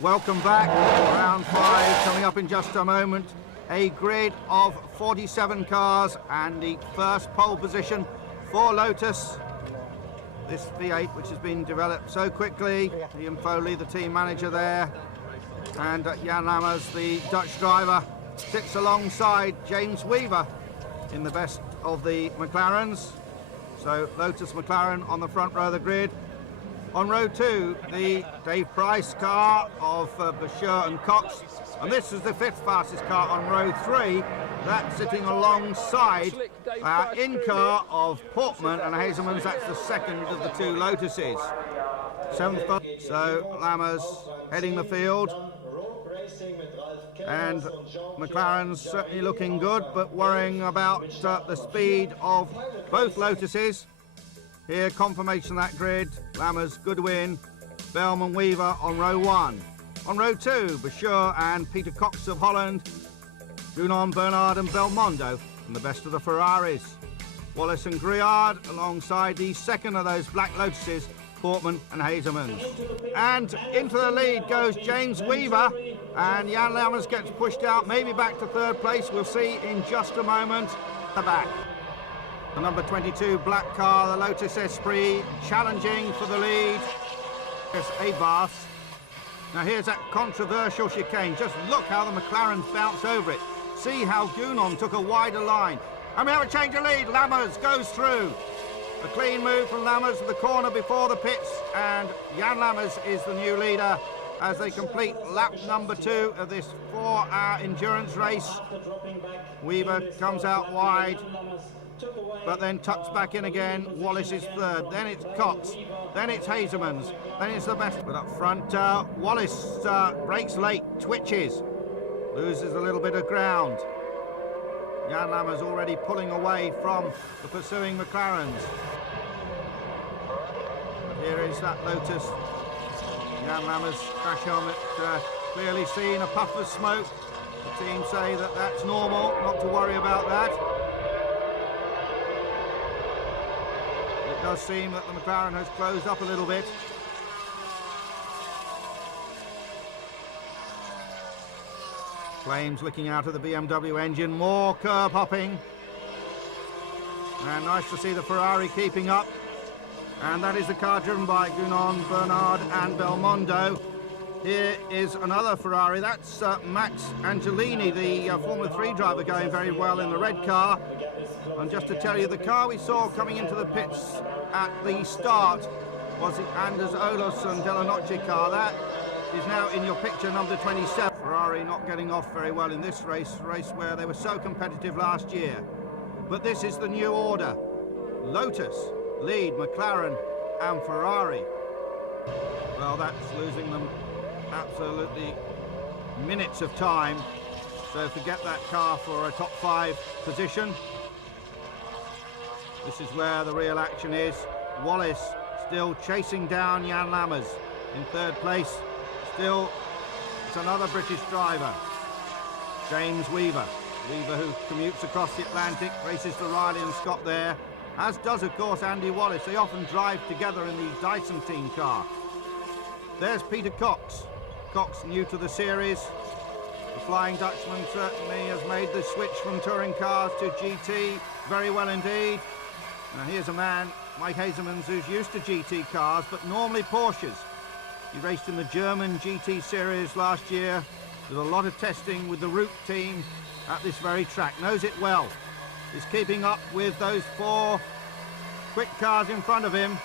Welcome back. Round 5 coming up in just a moment. A grid of 47 cars and the first pole position for Lotus. This V8, which has been developed so quickly. Ian Foley, the team manager there, and Jan Lammers, the Dutch driver, sits alongside James Weaver in the best of the McLarens. So Lotus McLaren on the front row of the grid. On row 2, the Dave Price car of Bashir and Cox, and this is the 5th fastest car on row 3. That's sitting alongside in-car of Portman and Hazelmans. That's the second of the 2 Lotuses. 7th, so Lammers heading the field. And McLaren's certainly looking good, but worrying about the speed of both Lotuses. Here, confirmation of that grid. Lammers, Goodwin, Bellman, Weaver on row 1. On row 2, Bashir and Peter Cox of Holland, Gunon, Bernard and Belmondo, and the best of the Ferraris. Wallace and Griard alongside the second of those Black Lotuses, Portman and Hazelmans. And into the lead goes James Weaver, and Jan Lammers gets pushed out, maybe back to 3rd place. We'll see in just a moment. The back. The number 22 black car, the Lotus Esprit, challenging for the lead. It's Abbas. Now here's that controversial chicane. Just look how the McLarens bounce over it. See how Gunon took a wider line. And we have a change of lead. Lammers goes through. A clean move from Lammers to the corner before the pits, and Jan Lammers is the new leader as they complete lap number 2 of this 4-hour endurance race. Weaver comes out wide, but then tucks back in again. Wallace is 3rd, then it's Cox, then it's Hazelmans, then it's the best. But up front, Wallace breaks late, twitches, loses a little bit of ground. Jan Lammers already pulling away from the pursuing McLarens. But here is that Lotus. Jan Lammers crash helmet clearly seen, a puff of smoke. The team say that that's normal, not to worry about that. It does seem that the McLaren has closed up a little bit. Flames licking out of the BMW engine, more curb hopping. And nice to see the Ferrari keeping up. And that is the car driven by Gunon, Bernard and Belmondo. Here is another Ferrari, that's Max Angelini, the Formula 3 driver, going very well in the red car. And just to tell you, the car we saw coming into the pits at the start was the Anders Olofsson Delanoche car. That is now in your picture, number 27. Ferrari not getting off very well in this race where they were so competitive last year. But this is the new order. Lotus lead McLaren and Ferrari. Well, that's losing them absolutely minutes of time. So forget that car for a top 5 position. This is where the real action is. Wallace still chasing down Jan Lammers in 3rd place. Still, it's another British driver, James Weaver. Weaver, who commutes across the Atlantic, races for Riley and Scott there, as does, of course, Andy Wallace. They often drive together in the Dyson team car. There's Peter Cox. Cox new to the series. The Flying Dutchman certainly has made the switch from touring cars to GT very well indeed. Now here's a man, Mike Hazelmans, who's used to GT cars, but normally Porsches. He raced in the German GT series last year. There's a lot of testing with the Root team at this very track. Knows it well. Is keeping up with those 4 quick cars in front of him.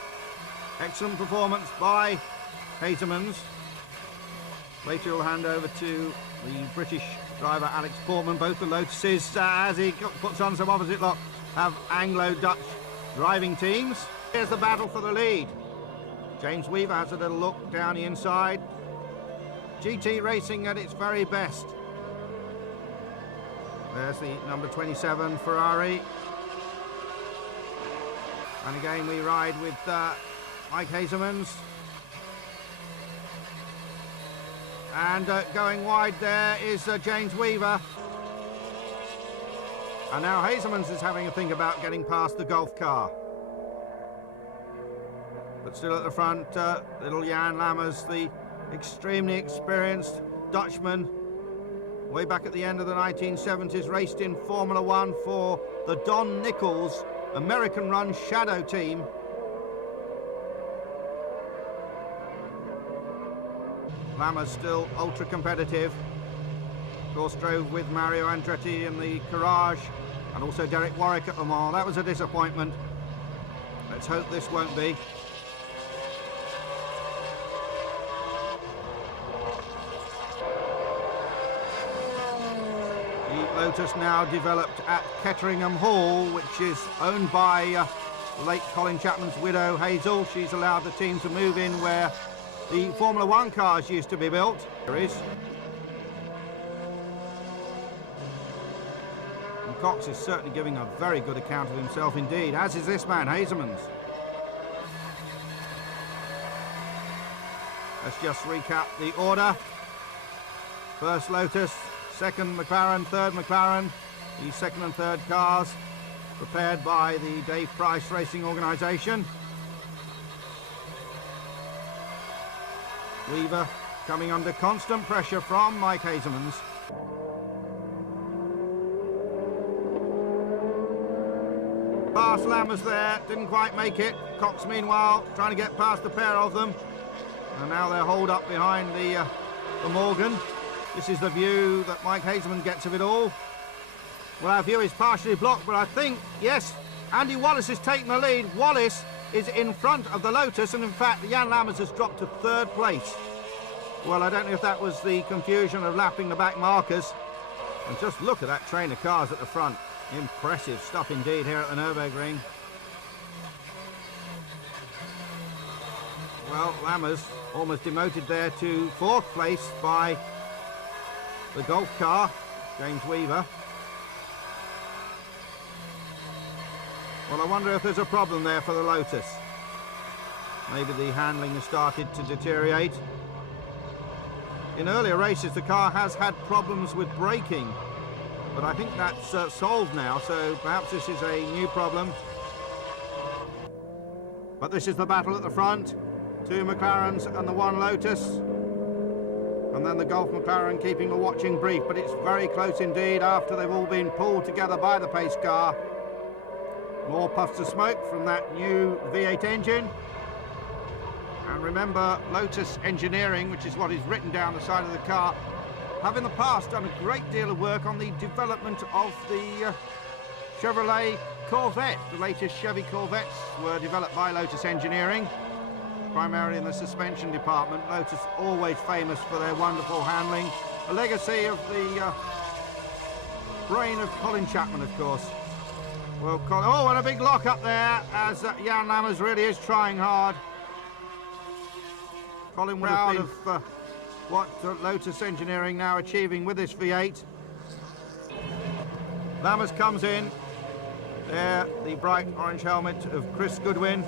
Excellent performance by Hazelmans. Later he'll hand over to the British driver Alex Portman. Both the Lotuses, as he puts on some opposite lot, have Anglo-Dutch driving teams. Here's the battle for the lead. James Weaver has a little look down the inside. GT racing at its very best. There's the number 27 Ferrari. And again we ride with Mike Hazelmans. And going wide there is James Weaver. And now Hazelmans is having a think about getting past the Golf car. But still at the front, little Jan Lammers, the extremely experienced Dutchman. Way back at the end of the 1970s, raced in Formula One for the Don Nichols American-run Shadow team. Lammers still ultra competitive. Of course, drove with Mario Andretti in the Courage and also Derek Warwick at Le Mans. That was a disappointment. Let's hope this won't be. The Lotus now developed at Ketteringham Hall, which is owned by the late Colin Chapman's widow, Hazel. She's allowed the team to move in where the Formula One cars used to be built. There is. And Cox is certainly giving a very good account of himself indeed, as is this man, Hazelmans. Let's just recap the order. First Lotus, second McLaren, third McLaren. The second and third cars prepared by the Dave Price Racing Organisation. Weaver coming under constant pressure from Mike Hazelmans. Past Lammers there, didn't quite make it. Cox meanwhile trying to get past the pair of them. And now they're holed up behind the Morgan. This is the view that Mike Hazelman gets of it all. Well, our view is partially blocked, but I think, yes, Andy Wallace is taking the lead. Wallace is in front of the Lotus, and in fact, Jan Lammers has dropped to third place. Well, I don't know if that was the confusion of lapping the back markers. And just look at that train of cars at the front. Impressive stuff indeed here at the Nürburgring. Well, Lammers almost demoted there to fourth place by the Golf car, James Weaver. Well, I wonder if there's a problem there for the Lotus. Maybe the handling has started to deteriorate. In earlier races, the car has had problems with braking, but I think that's solved now, so perhaps this is a new problem. But this is the battle at the front. Two McLarens and the one Lotus. And then the Golf McLaren keeping a watching brief, but it's very close indeed after they've all been pulled together by the pace car. More puffs of smoke from that new V8 engine. And remember, Lotus Engineering, which is what is written down the side of the car, have in the past done a great deal of work on the development of the Chevrolet Corvette. The latest Chevy Corvettes were developed by Lotus Engineering, primarily in the suspension department. Lotus always famous for their wonderful handling. A legacy of the brain of Colin Chapman, of course. Well, oh, and a big lock up there as Jan Lammers really is trying hard. Colin proud of what Lotus Engineering now achieving with this V8. Lammers comes in. There, the bright orange helmet of Chris Goodwin,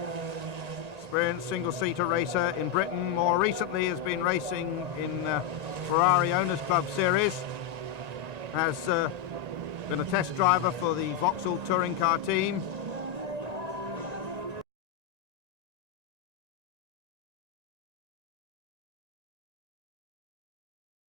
experienced single-seater racer in Britain. More recently has been racing in Ferrari Owners Club Series. Has been a test driver for the Vauxhall touring car team.